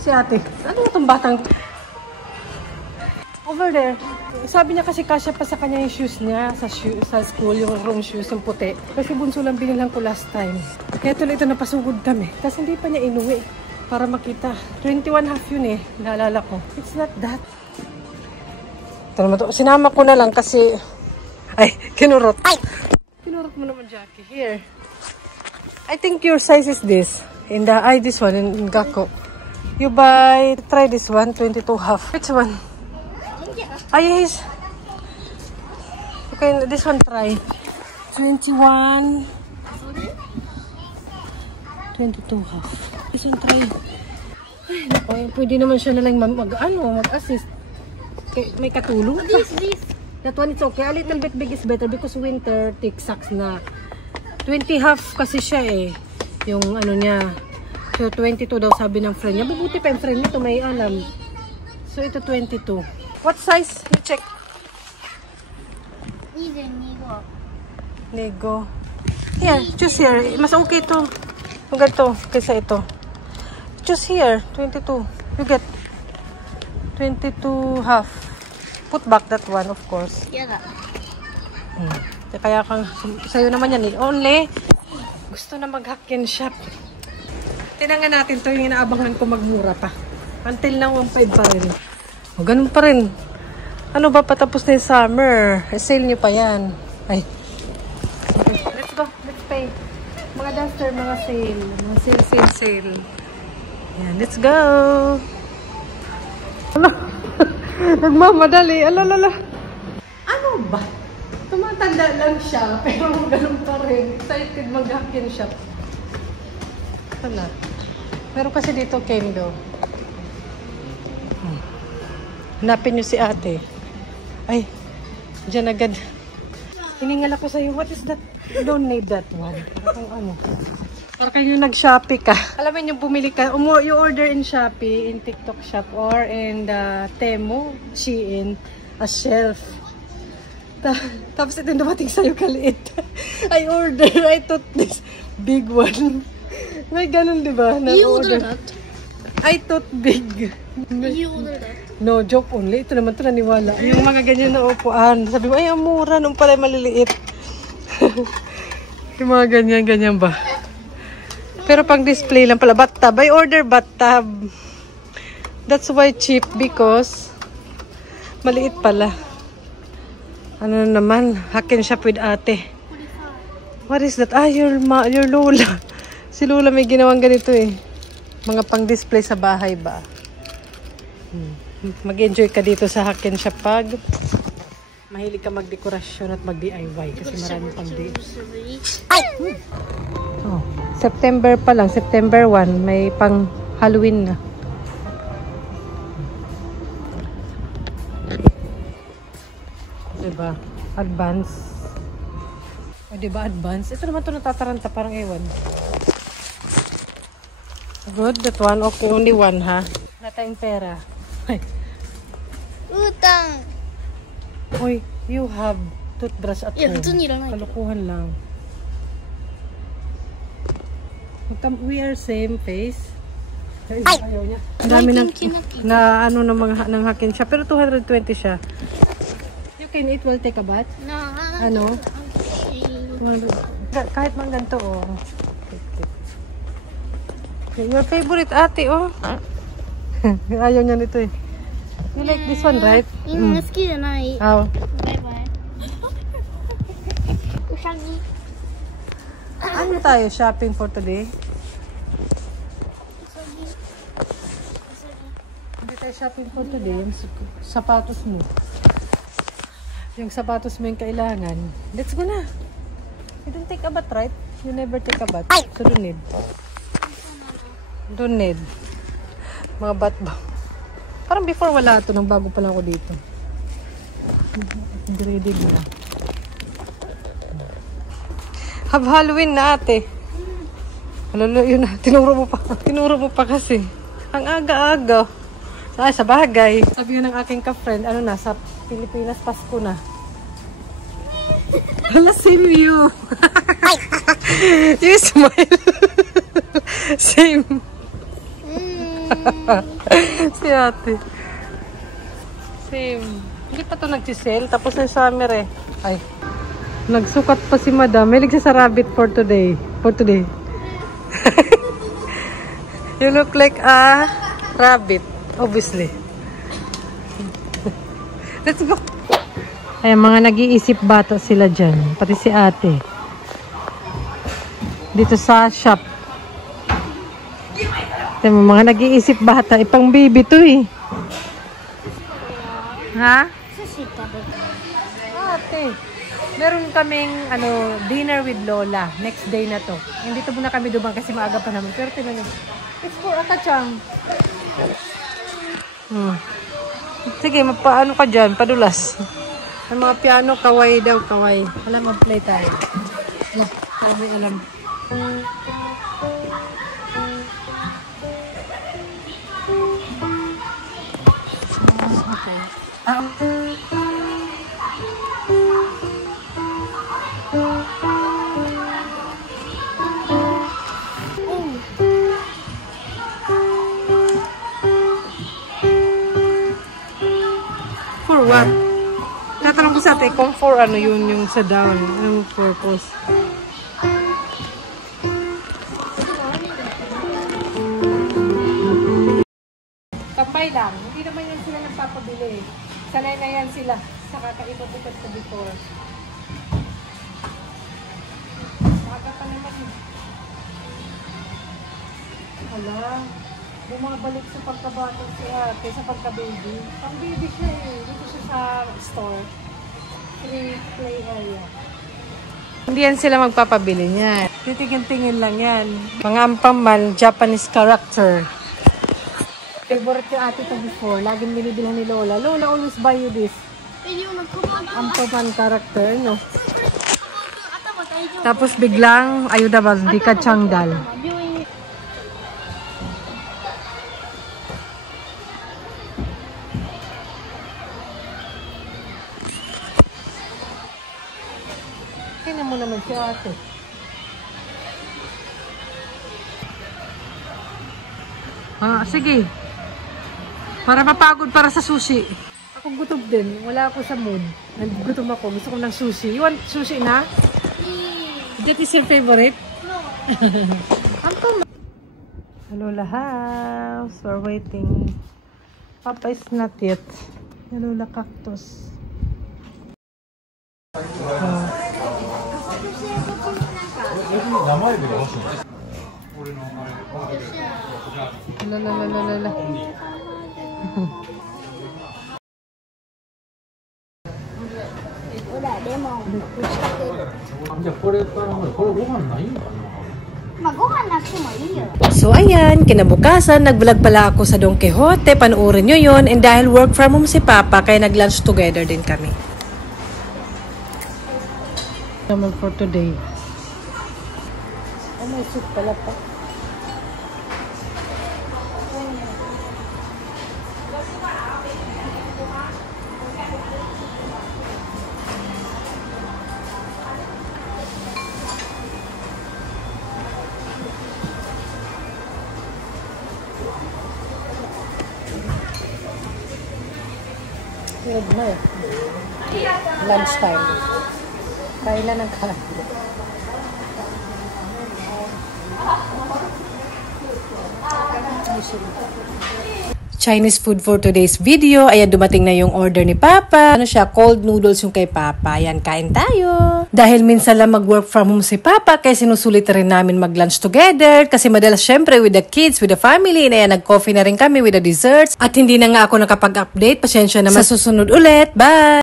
Si ate. Ano itong batang? Over there. Sabi niya kasi kasya pa sa kanya yung shoes niya sa school, yung room shoes, yung puti. Kasi bunso lang binilang ko last time. Kaya tuloy ito napasugod kami. Kasi hindi pa niya inuwi para makita. 21 half yun eh. Naalala ko. It's not that. Ito naman to. Sinama ko na lang kasi... Ay, kinurot. Ay! Kinurot mo naman, Jackie. Here. I think your size is this. This one in Gakko. You try this one, 22 half. Which one? Yes. Okay, this one try. 21. 22 half. This one try. Ay, naku, pwede naman siya na lang mag-assist. Okay, may katulong. This. That one is okay. A little bit big is better because winter thick socks na. 20 half kasi siya eh. Yung ano niya. So, 22 daw sabi ng friend niya. Bubuti pa yung friend niya. Ito may alam. So, ito 22. What size? You check. These are Lego. Here. Choose here. Mas okay ito. Yung ganito. Kaysa ito. Choose here. 22. You get 22 half. Put back that one, of course. Yeah. Kaya kang sa'yo naman yan eh. Only, gusto na mag-hack-in shop. Tinangan natin to yung inaabangan ko magmura pa. Until now, 1.5 pa rin. O, ganun pa rin. Ano ba, patapos na yung summer. Sale nyo pa yan. Ay. Okay, let's go. Let's pay. Mga duster, mga sale. Mga sale. Yan, let's go. Ano? Nagmamadali. Alalala. Ano ba? Tumatanda lang siya, pero ganun pa rin. Excited mag-hack-in shop. Wala. Pero kasi dito, Kendo. Hanapin nyo si ate. Ay, dyan agad. Hiningal ako sa'yo. What is that? You don't need that one. Ano? Para kayo nag-Shopee ka. Alam mo yung bumili ka, you order in Shopee, in TikTok shop, or in the Temu, Shein, a shelf. Tapos ito dumating sa'yo kaliit. I thought this big one. May ganun, di ba? You order that? I thought big. You order that? No, joke only. Ito naman ito naniwala. Yung mga ganyan na upuan. Sabi mo, ay, ang mura. Nung pala maliliit. Yung mga ganyan ba? Pero pang display lang pala. Bathtub. I order bathtub. That's why cheap because maliit pala. Ano naman? Hack-in shop with ate. What is that? Ah, your Lola. Si Lola may ginawang ganito eh. Mga pang display sa bahay ba? Mag-enjoy ka dito sa hack-in shop pag mahilig ka magdekorasyon at mag-DIY kasi marami pang Oh, September pa lang, September 1 may pang Halloween na. Diba? Advance. O diba advance? Ito naman ito natataranta parang ewan. Good, that one. Okay, only one ha. Wala tayong pera. Utang. Uy, you have toothbrush at home. Kalukuhan lang. We are same face. Ayaw niya. Ang dami na ano ng hack-in siya. Pero 220 siya. You can eat while take a bath? No. Ano? Kahit mang ganito oh. Your favorite ate oh. Ayaw niya nito eh. You like this one, right? Oh. Bye-bye. Ano tayo shopping for today? Hindi tayo shopping for today. Yung sapatos mo. Yung sapatos mo yung kailangan. Let's go na. You don't take a bath, right? You never take a bath. So don't need. Don't need. Mga bath ba? Parang before wala ito. Nang bago pa lang ako dito. Ready na. Have Halloween na ate. Alala, yun na. Tinuro mo pa kasi. Ang aga-aga. Sa bagay. Sabi yun ng aking ka-friend, ano na, sa Pilipinas, Pasko na. Hala, same you. You smile. Same. Si ate. Same. Hindi pa to nagsisale. Tapos na yung summer eh. Ay. Nagsukat pa si madam. May sa rabbit for today. For today. You look like a rabbit. Obviously. Let's go. Ay, mga nag-iisip bata sila dyan. Pati si ate. Dito sa shop. Mga nag-iisip bata. Ipang baby to eh. Ha? Ate. Meron kaming dinner with Lola. Next day na to. Hindi to muna kami dumang kasi maaga pa naman. Pero tinan nyo. It's for Akachang. Sige, mapaano ka dyan? Padulas. Ang mga piano, kaway daw, kaway. Alam, mag-play tayo. Alam. Okay. For what? Tatanong ko sa ate kung for ano yun yung sa down. Yung purpose. Tambay lang. Hindi naman yan sila nagpapabili. Sanay na yan sila sa kakaikot-ikot sa before. Maga pa naman yun. Hala. Bumabalik sa pagkabatong si ate, sa pagka-baby. Pang baby siya eh. Dito siya sa store. Play area. Hindi yan sila magpapabili niyan. Titingin-tingin lang yan. Mga ampaman, Japanese character. Favorite yung ate to before. Laging binibilhan ni Lola. Lola, always buy you this. Ampaman character, no? Tapos biglang, ayuda ba, di ka Changdal. Tingnan mo naman si ate. Sige. Para mapagod para sa sushi. Ako gutom din. Wala ako sa mood. Gutom ako. Gusto ko ng sushi. You want sushi na? That is your favorite? No. Hello, house. We're waiting. Papa is not yet. Hello, cactus. Lalalala. So ayan, kinabukasan, nag-vlog pala ako sa Don Quixote. Panoorin nyo yun. And dahil work from home si Papa, kaya nag-lunch together din kami. Naman for today. Oh, may soup pala pa. Hirap na eh. Lunch time. Kailan ang kain? Chinese food for today's video. Ayan, dumating na yung order ni Papa. Ano siya? Cold noodles yung kay Papa. Ayan, kain tayo. Dahil minsan lang mag-work from home si Papa, kaya sinusulit rin namin mag-lunch together. Kasi madalas syempre with the kids, with the family. And ayan, nag-coffee na rin kami with the desserts. At hindi na nga ako nakapag-update. Pasensya naman sa susunod ulit. Bye!